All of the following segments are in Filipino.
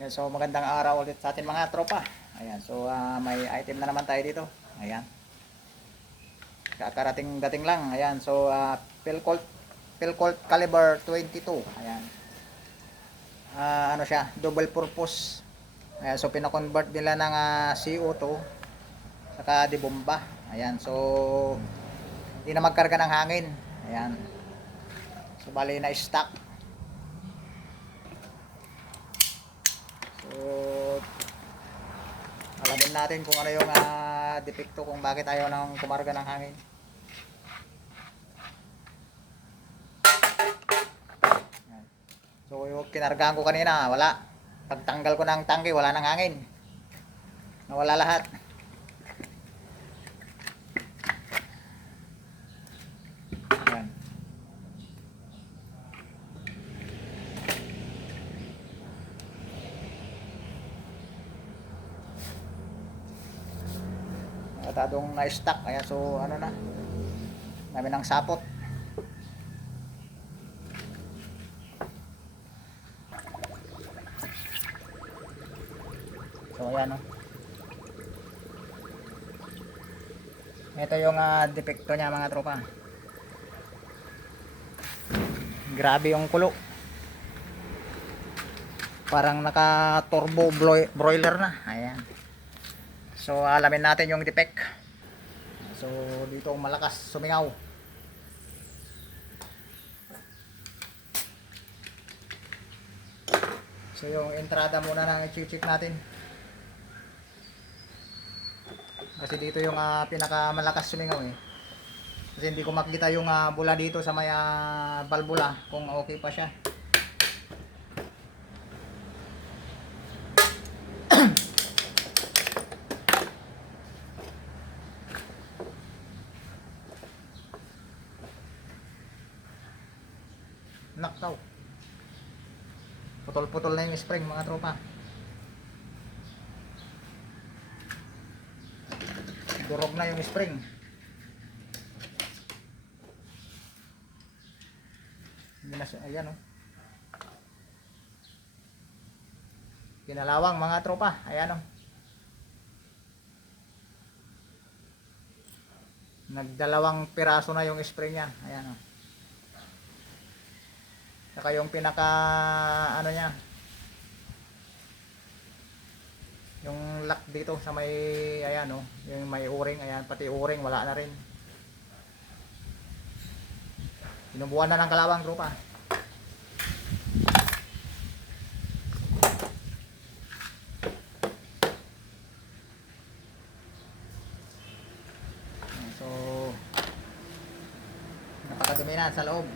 Yan, so magandang araw ulit sa atin mga tropa. Ayan, so may item na naman tayo dito. Ayan. Kakarating dating lang. Ayan, so Philcolt caliber 22. Ayan. Ano siya, double purpose. Ayan, so pina-convert nila ng CO2 saka di bomba. Ayan, so hindi na magkarga ng hangin. Ayan. So bali na stock. So alamin natin kung ano yung depekto, kung bakit ayaw nang kumarga ng hangin. Ayan. So yung kinargahan ko kanina, wala. Pagtanggal ko ng tangke, wala nang hangin. Nawala lahat. Ayan. Atadong na-stock. Ayan, so ano na. Dami ng sapot. So ayan, oh. Ito yung depekto niya mga tropa. Grabe yung kulo. Parang naka turbo broiler na. Ayan. So alamin natin yung defect. So dito malakas sumingaw. So yung entrada muna na i-check natin. Kasi dito yung pinakamalakas sumingaw eh. Kasi hindi ko makita yung bula dito sa may balbula kung okay pa siya. Naktaw. Putol-putol na yung spring mga tropa. Durog na yung spring. Hindi na siya, ayan oh. Kinalawang mga tropa, ayan oh. Nagdalawang piraso na yung spring niya, ayan oh. Saka yung pinaka ano niya, yung lock dito sa may ayan oh, yung may o-ring, ayan, pati o-ring wala na rin. Sinubukan na ng kalawang tropa. So napakadumi na sa loob.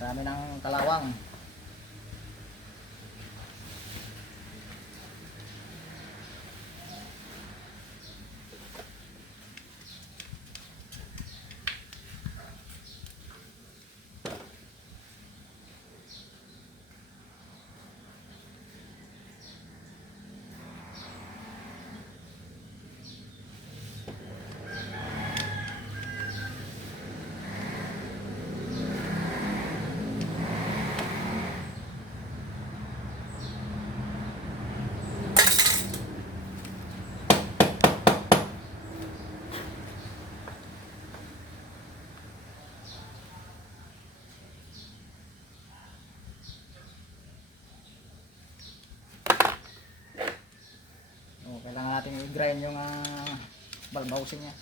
Marami ng kalawang. Kailangan natin i-grind yung valve housing niya.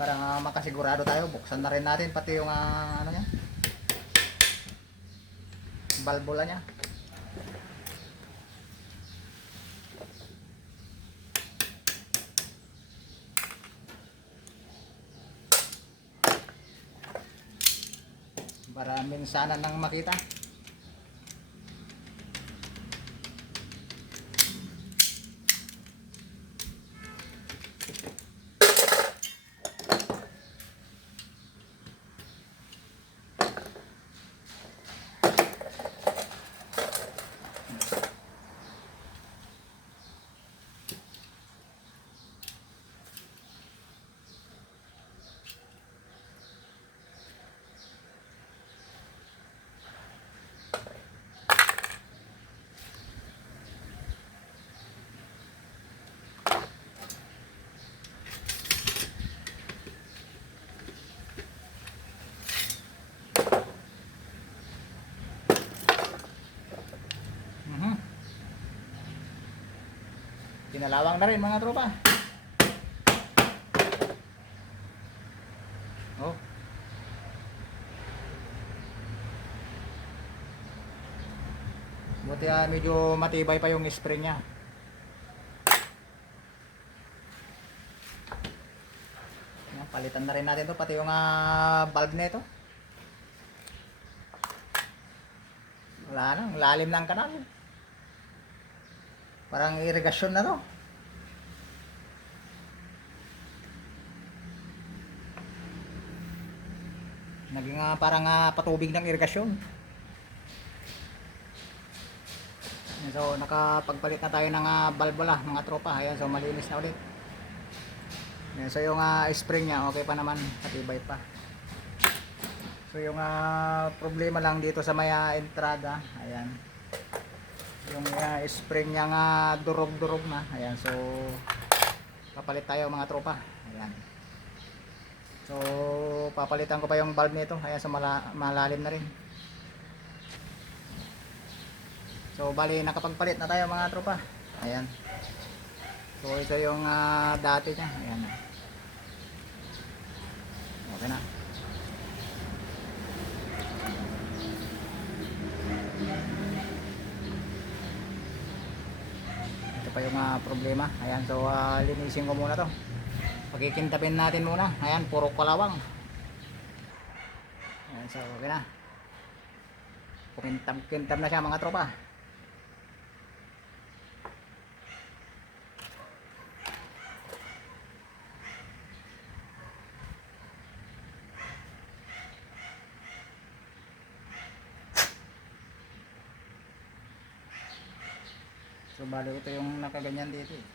Para makasigurado tayo, buksan na rin natin pati yung ano niya, valvula niya. para minsanan nang makita. Pinalawang na rin mga tropa. Oh. Buti medyo matibay pa yung spring niya. Yan, palitan na rin natin to, pati yung valve nito. Wala na, lalim ng kanal. Parang irigasyon na to. Naging parang patubig ng irigasyon. So nakapagpalit na tayo ng balbola mga tropa. Ayan, so malinis na ulit. Ayan, so yung spring nya okay pa naman, patibay pa. So yung problema lang dito sa may entrada, ayan, yung spring nya durog-durog na. Ayan, so papalit tayo mga tropa. Ayan, so papalitan ko pa yung valve nito. Ayan, so malalim na rin. So bali nakapagpalit na tayo mga tropa. Ayan, so ito yung dati nya. Ayan, okay na. Ito pa yung problema. Ayan, so linisin ko muna to. Pagkikintapin natin muna. Ayan, puro kalawang. Ayan, so okay na. Kintab na siya mga tropa. So bali ito yung nakaganyan dito eh.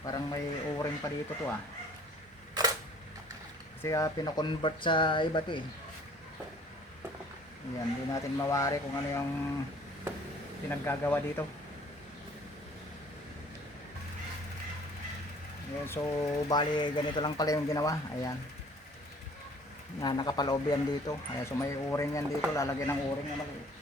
Parang may o-ring pa dito to kasi pinakonvert sa iba to eh. Ayan, hindi natin mawari kung ano yung pinaggagawa dito. Ayan, so bali ganito lang pala yung ginawa. Ayan, nakapaloob yan dito. Ayan, so may o-ring yan dito, lalagyan ng o-ring na maliit.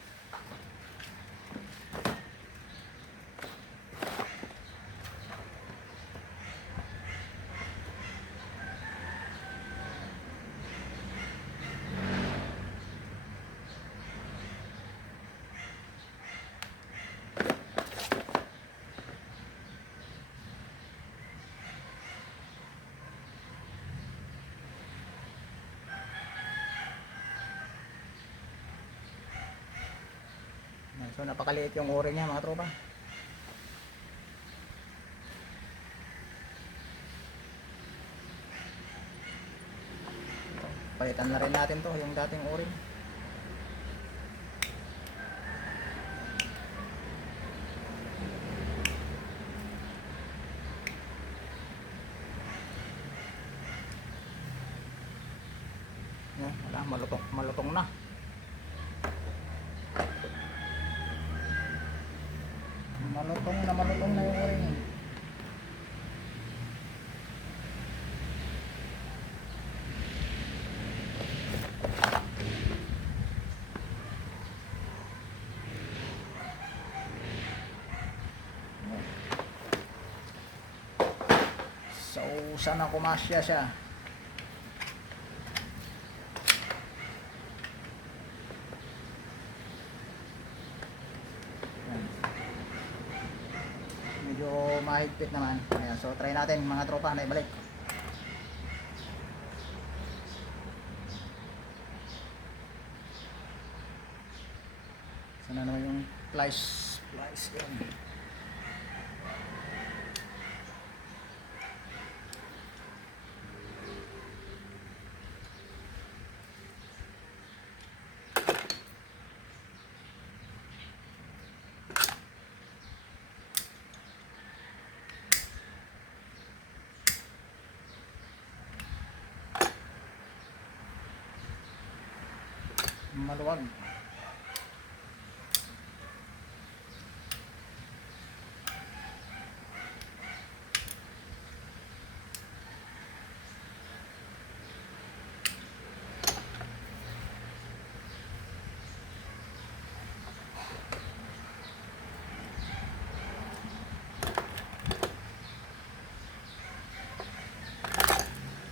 So napakaliit yung o-ring niya mga tropa. Palitan na rin natin to, yung dating o-ring. Yan, wala, malutong na. Malutong na yung o-ring. So sana kumasya siya. mahigpit naman. Ayan, so try natin mga tropa na ibalik. Sana naman yung splice yan. Maluwag.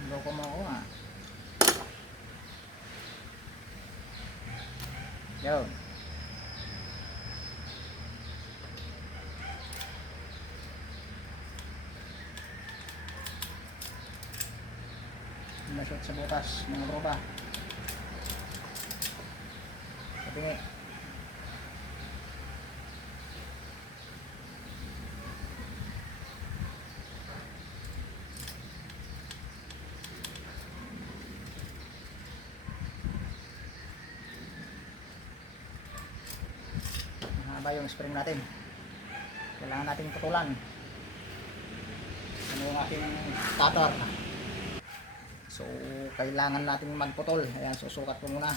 Loko mo ako ah. Yun. Nasot sa butas mga tropa. Kapingi. Mahaba yung spring natin. Kailangan nating putulan. Ano yung ating cutter. So, kailangan natin magputol. Ayan, susukat ko muna.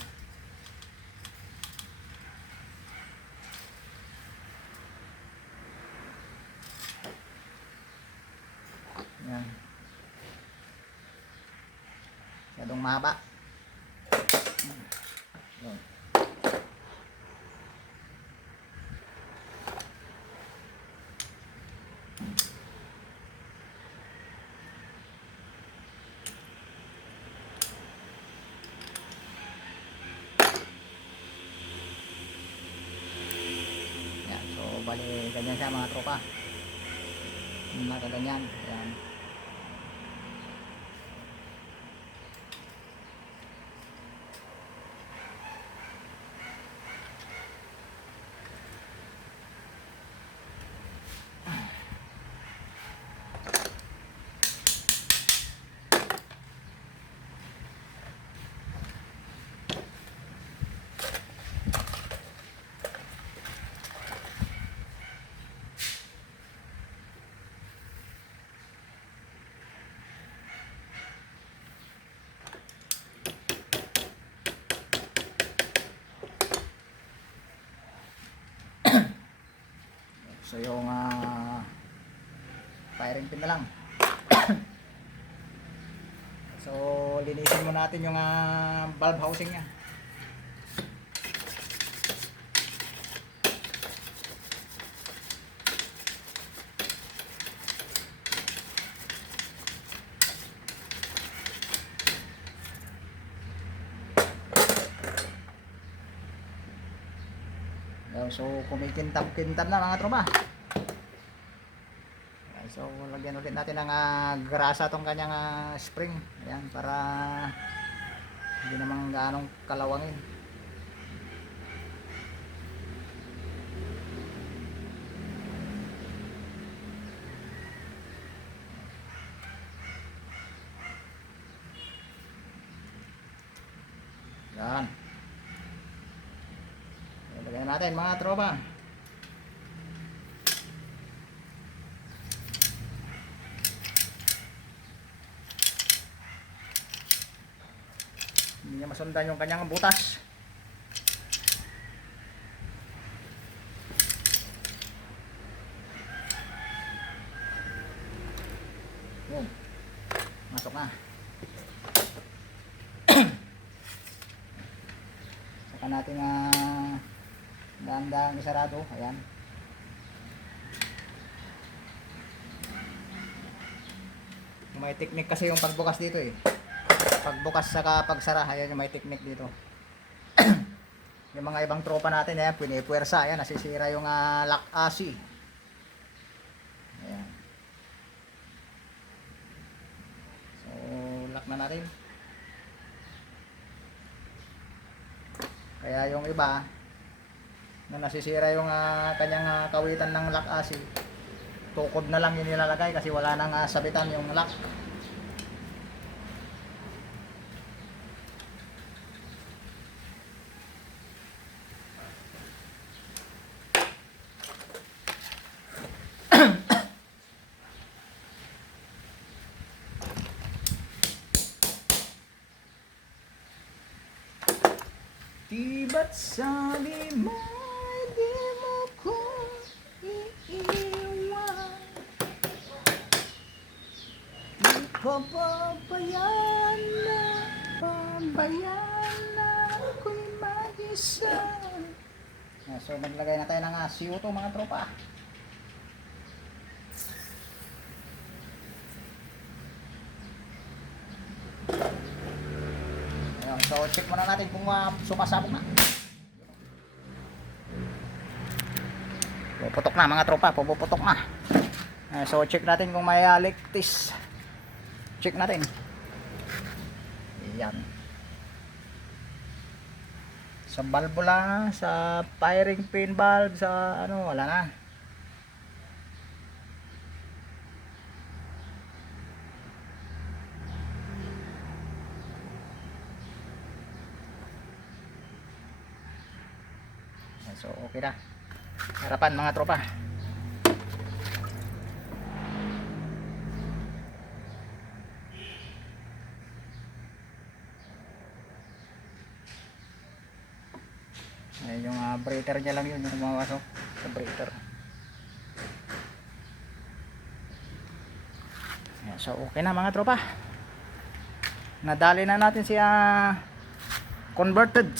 Ayan. Masyadong mahaba. Ayan. Bali ganyan siya mga tropa, mga ganyan. Ayan. So yung firing pin na lang. So linisin mo natin yung valve housing nya. So kumikintab-kintab na mga tropa. So lagyan ulit natin ng grasa tong kanyang spring. Ayan, para hindi naman gaanong kalawangin. Yan. Lagyan natin mga tropa. Hindi niya masundan yung kanyang butas. Yun. Masok na. Saka natin dahan-dahan isarado. Ayan. May technique kasi yung pagbukas dito eh. Pagbukas saka pagsara, ayan yung may technique dito. Yung mga ibang tropa natin, ayan, pinipuwersa, ayan, nasisira yung lock AC. Ayan. Kaya yung iba na nasisira yung kanyang kawitan ng lock AC, tukod na lang yung nilalagay kasi wala nang sabitan yung lock. Di ba't sabi mo di mo ko iiwan, di ko pabayaan na ako'y mag-isa. So maglagay na tayo ng CO2 mga tropa. So check muna natin kung sumasabog na. Puputok na mga tropa, puputok na. So check natin kung may lictis. Check natin. Yan. Sa valvula, sa firing pin valve, sa ano, wala na. So okay na. Harapan mga tropa. Ayun yung breather niya lang yun, yung umawasok sa breather. So okay na mga tropa. Nadali na natin si converted.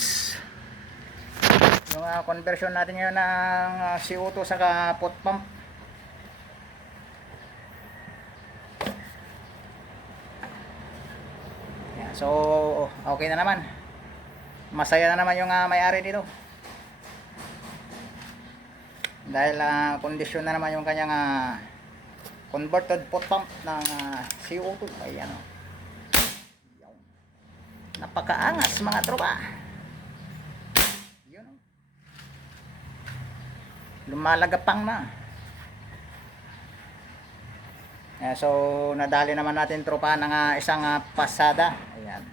Yung conversion natin ngayon ng CO2 sa pot pump. Yan, so okay na naman. Masaya na naman yung may-ari dito. Dahil kondisyon na naman yung kanyang converted pot pump ng CO2. Ayan o. Napakaangas mga tropa. Lumalagapang na. So nadali naman natin tropa ng isang pasada. Ayan.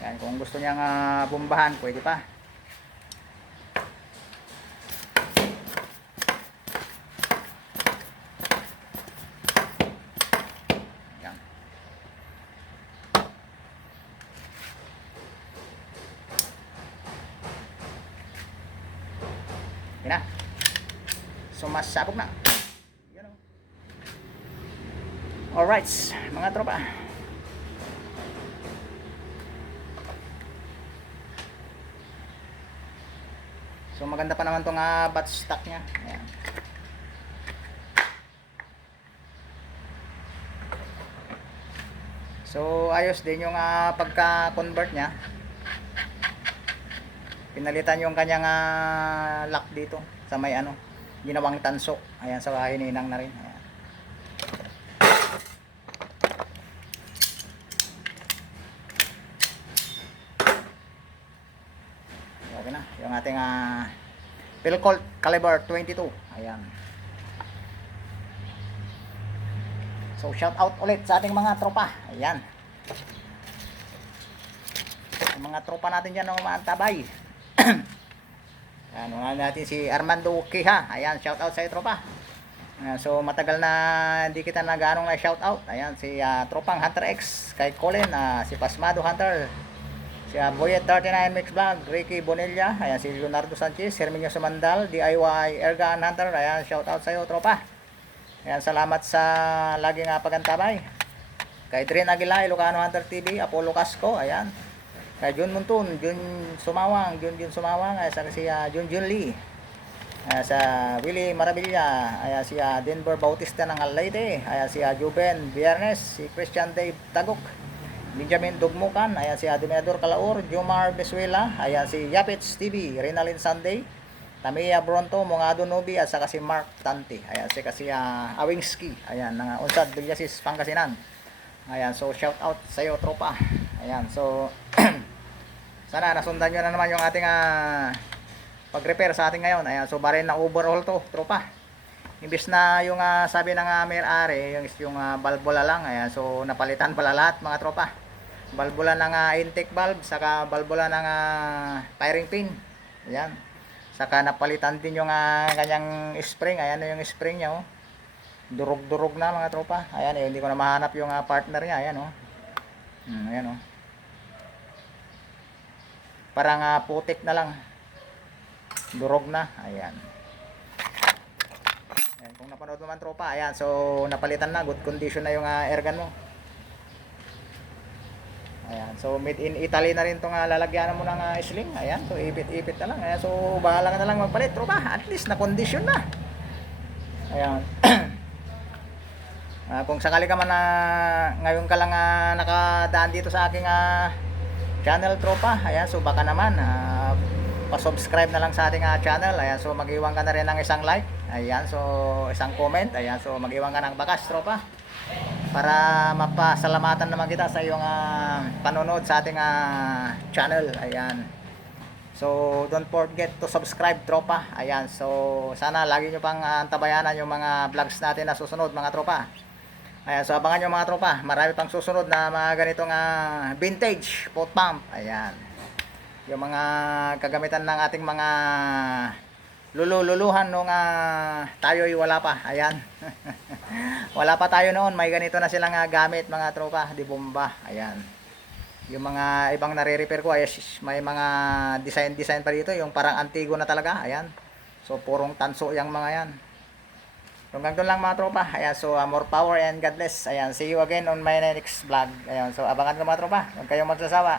Yan, kung gusto niyang bombahan, pwede pa. Yan na. Sumasabog na. Yan o. Alright, mga tropa. So maganda pa naman itong batch stock nya. Ayan. So ayos din yung pagka-convert nya. Pinalitan yung kanyang lock dito sa may ginawang tanso. Ayan, sa hininang na rin. Ayan. Okay na yung ating Phil Colt caliber 22. Ayan. So shout out ulit sa ating mga tropa. Ayan, yung mga tropa natin dyan ng umaantabay. Ano nga natin si Armando Kiha. Ayan, shout out sa iyo tropa. So matagal na hindi kita nag-anong na shout out. Ayan, si tropang Hunter X, kay Colin, si Pasmado Hunter, si Boyet 39 Mix Vlog, Ricky Bonilla, ayan, si Leonardo Sanchez, Herminio Sumandal, DIY Ergan Hunter. Ayan, shout out sa iyo tropa. Ayan, salamat sa laging pagantabay. Kay Drin Aguila, Ilocano Hunter TV, Apollo Casco, ayan. Kay Jun Muntun, Jun Sumawang, Jun Sumawang, ay sa si Jun Lee. Sa Willie Maravilla, ay si Denver Bautista ng Leyte, ay si Juben Viernes, si Christian Dave Tagok, Benjamin Dugmukan, ay si Dominador Calaur, Jomar Besuela, ay si Yapits TV, Renalyn Sunday, Tamiya Bronto, Mongado Nobi, at saka si Mark Tanti, ay si kasi Awingski, ayan, ng Unsad, Villasis, Pangasinan. Ayan, so shout out sa iyo tropa. Ayan, so sana nasundan nyo na naman yung ating pag-repair sa ating ngayon. Ayan, so bari na overhaul to tropa. Imbis na yung sabi ng may-ari, yung valvula lang. Ayan, so napalitan pala lahat mga tropa. Valvula ng intake valve, saka valvula ng firing pin. Ayan. Saka napalitan din yung kanyang spring. Ayan yung spring niya, oh. Durog-durog na mga tropa. Ayan, hindi ko na mahanap yung partner niya. Ayan, oh. Ayan, oh. Parang putik na lang. Durog na. Ayan. Ayan, kung napanood mo man tropa. Ayan, so napalitan na. Good condition na yung airgun mo. Ayan, so made in Italy na rin itong lalagyan mo ng sling. Ayan, so ipit-ipit na lang. Ayan, so bahala ka na lang magpalit tropa. At least na condition na. Ayan. Kung sakali ka man na ngayon ka lang nakadaan dito sa aking channel tropa, ayan, so baka naman pa-subscribe na lang sa ating channel. Ayan, so mag-iwan ka na rin ng isang like. Ayan, so isang comment. Ayan, so mag-iwan ka ng bakas tropa para mapasalamatan naman kita sa iyong panonood sa ating channel. Ayan, so don't forget to subscribe tropa. Ayan, so sana lagi nyo pang antabayanan yung mga vlogs natin na susunod mga tropa. Ayan, so abangan nyo mga tropa, marami pang susunod na mga ganitong vintage boat pump. Ayan, yung mga kagamitan ng ating mga lululuhan nung tayo'y wala pa. Ayan. Wala pa tayo noon, may ganito na silang gamit mga tropa, di bomba. Ayan, yung mga ibang nare-repair ko ay may mga design pa dito, yung parang antigo na talaga. Ayan, so purong tanso yung mga yan. So hanggang lang mga tropa. Ayan, so more power and God bless. Ayan, see you again on my next vlog. Ayan, so abangan ko mga tropa, huwag kayong magsasawa.